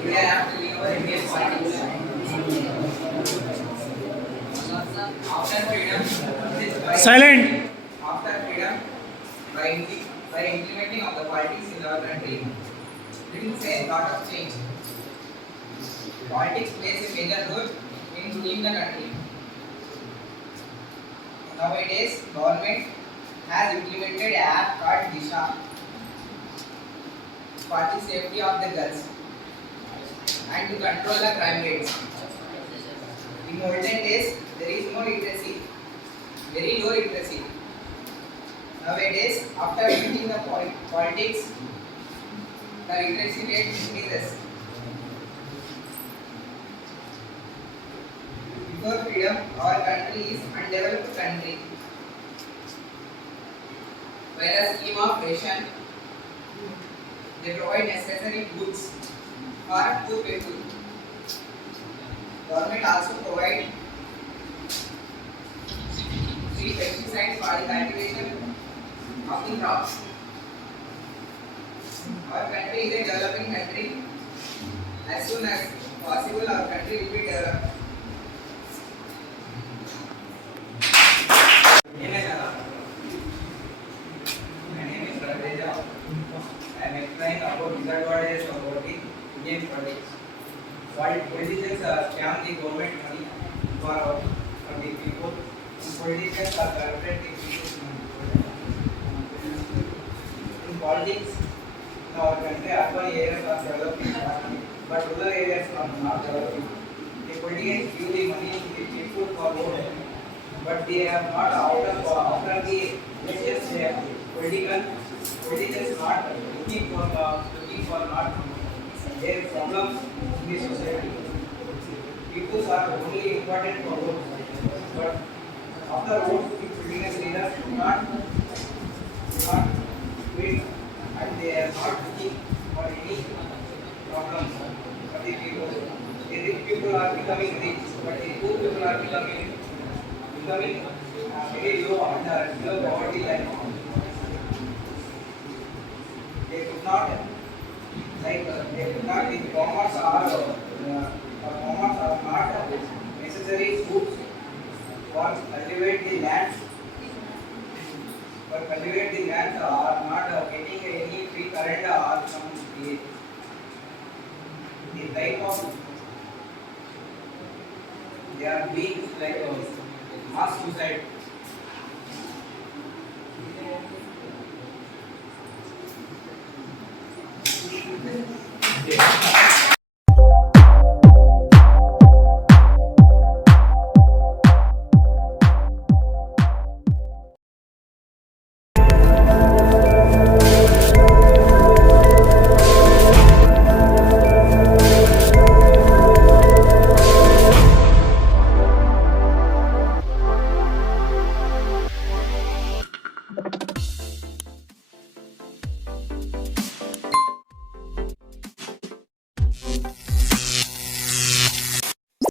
Today I am telling about Indian politics. After freedom, Silent. after freedom, by implementing of the politics in our country, brings a lot of change. Politics plays a major role in ruling the country. Nowadays, government has implemented an app called Disha for the safety of the girls and to control the crime rates. In olden days, there is no literacy, very low literacy. Nowadays, after entering the politics, the literacy rate increases. Before freedom, our country is undeveloped country. Whereas scheme of ration, they provide necessary goods for poor people. Government also provide free pesticides for the cultivation of the crops. Our country is a developing country. As soon as possible, our country will be developed. My name is Vijay. I am explaining about disadvantages of voting Indian politics. While politicians scam the government money from the people, politicians are corrupted the people's money. In politics, in our country, urban areas are developing fast, but rural areas are not developing. The politicians give the money to the people for vote, but they are not after the elections. They are politicians not looking for not their problems in the society. People are only important for votes, but after votes, the political leaders do not win, and they are not looking for any problems for the people. The rich people are becoming rich, but the poor people are becoming very low under below poverty line. They could not they could not the commerce are not necessary foods for cultivate the lands. For cultivate the lands are not getting any free current or some the type of they are being like mass suicide.